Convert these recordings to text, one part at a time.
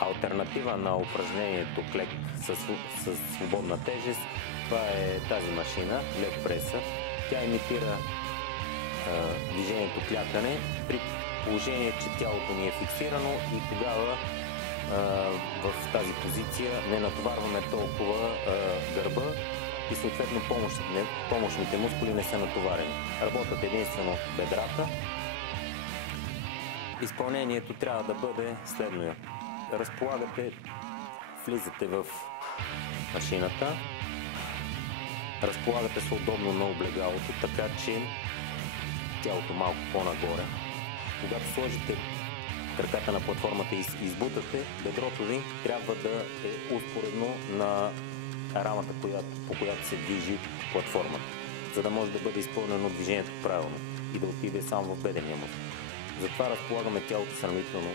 алтернатива на упражнението клек с свободна тежест. Това е тази машина, лег преса. Тя имитира движението клякане при положение, че тялото ни е фиксирано и тогава в тази позиция не натоварваме толкова гърба и съответно помощните мускули не са натоварени. Работят единствено бедрата. Изпълнението трябва да бъде следното. Влизате в машината, разполагате се удобно на облегалото, така че тялото малко по-нагоре. Когато сложите краката на платформата и избутате, бедрото ви трябва да е успоредно на рамата, по която се движи платформата, за да може да бъде изпълнено движението правилно и да отиде само в бедрения мускул. Затова разполагаме тялото сравнително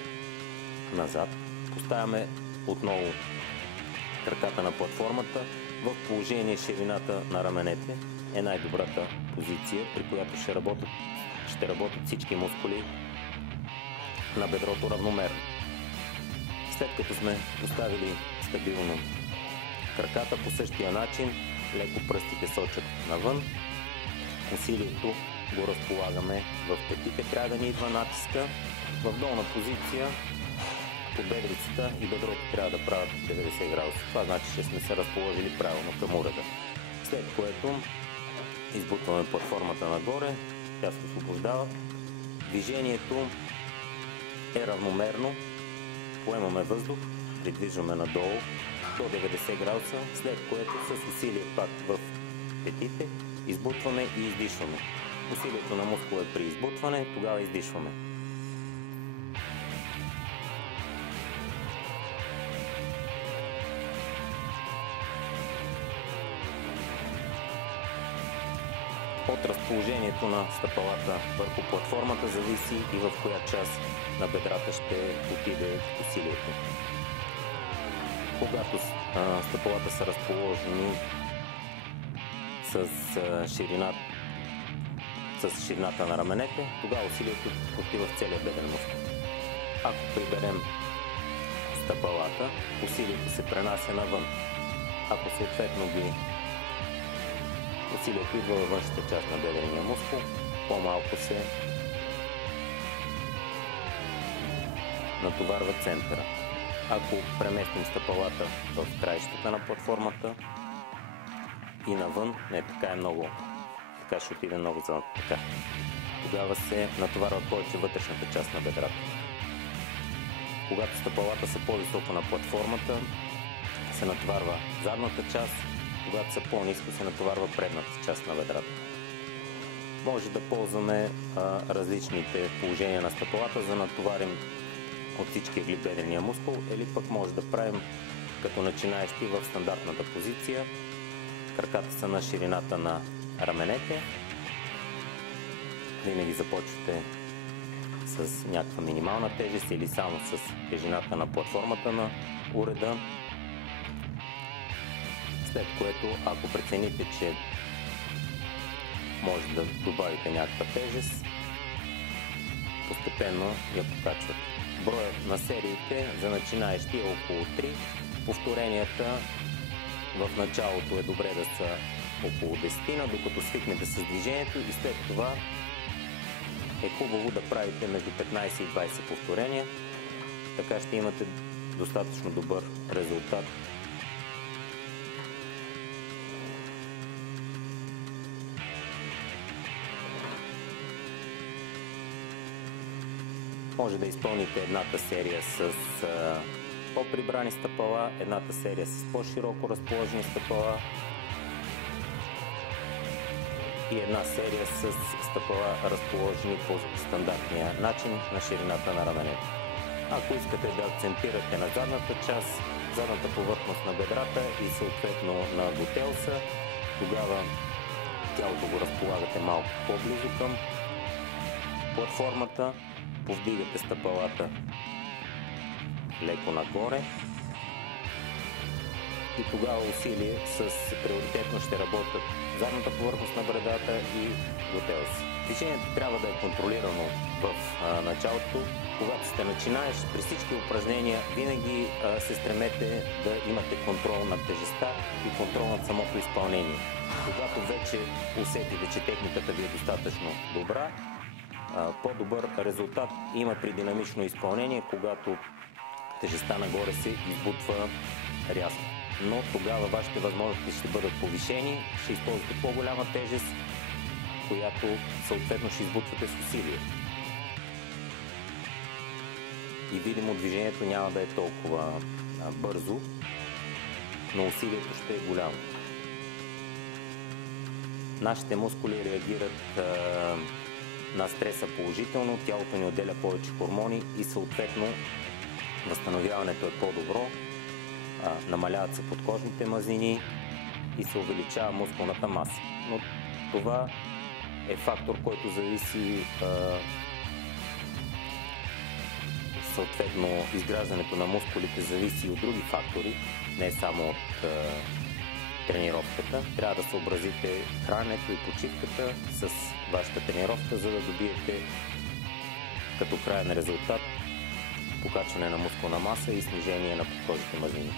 назад, поставяме отново краката на платформата в положение ширината на раменете е най-добрата позиция, при която ще работят всички мускули на бедрото равномерно. След като сме поставили стабилно краката, по същия начин леко пръстите сочат навън, усилието го разполагаме в петите, трябва да ни идва натиска в долна позиция по бедрицата и бедрото трябва да правят 90 градуса. Това значи, че сме се разположили правилно към уреда. След което избутваме платформата нагоре, тя се освобождава. Движението е равномерно, поемаме въздух, придвижваме надолу до 90 градуса, след което с усилие пак в петите избутваме и издишваме. Усилието на мускула е при избутване, тогава издишваме. От разположението на стъпалата върху платформата зависи и в коя част на бедрата ще отиде усилието. Когато стъпалата са разположени с ширината на раменете, тогава усилието отива в целия бедрен мускул. Ако приберем стъпалата, усилието се пренася навън. Ако съответно усилието идва във външната част на бедрения мускул, по-малко се натоварва центъра. Ако преместим стъпалата в краищата на платформата и навън, не, така е много, така ще отиде много за така. Тогава се натоварва повече вътрешната част на бедрата. Когато стъпалата са по-високо на платформата, се натоварва задната част, когато са по-ниско, се натоварва предната част на бедрата. Може да ползваме различните положения на стъпалата, за да натоварим от всички ъгли бедрения мускул, или пък може да правим като начинаещи в стандартната позиция. Краката са на ширината на раменете. Винаги започвате с някаква минимална тежест или само с тежината на платформата на уреда. След което, ако прецените, че може да добавите някаква тежест, постепенно я покачвате. Броят на сериите за начинаещи е около 3. Повторенията в началото е добре да са около 10, докато свикнете с движението, и след това е хубаво да правите между 15 и 20 повторения. Така ще имате достатъчно добър резултат. Може да изпълните едната серия с по-прибрани стъпала, едната серия с по-широко разположени стъпала и една серия с стъпала разположени по стандартния начин на ширината на раменете. Ако искате да акцентирате на задната част, задната повърхност на бедрата и съответно на глутеуса, тогава тялото го разполагате малко по-близо към платформата, повдигате стъпалата леко нагоре и тогава усилие с приоритетно ще работят задната повърхност на брадата и глутеуса. Движението трябва да е контролирано в началото. Когато сте начинаеш, при всички упражнения винаги се стремете да имате контрол над тежестта и контрол над самото изпълнение. Когато вече усетите, че техниката ви е достатъчно добра, по-добър резултат има при динамично изпълнение, когато тежестта нагоре се избутва рязко. Но тогава вашите възможности ще бъдат повишени, ще използвате по-голяма тежест, която съответно ще избутвате с усилие. И видимо движението няма да е толкова бързо, но усилието ще е голямо. Нашите мускули реагират на стреса положително, тялото ни отделя повече хормони и съответно възстановяването е по-добро, намаляват се подкожните мазнини и се увеличава мускулната маса. Но това е фактор, който зависи съответно изграждането на мускулите зависи от други фактори, не само от тренировката. Трябва да съобразите храненето и почивката с вашата тренировка, за да добиете като краен резултат покачване на мускулна маса и снижение на подкожните мазнини.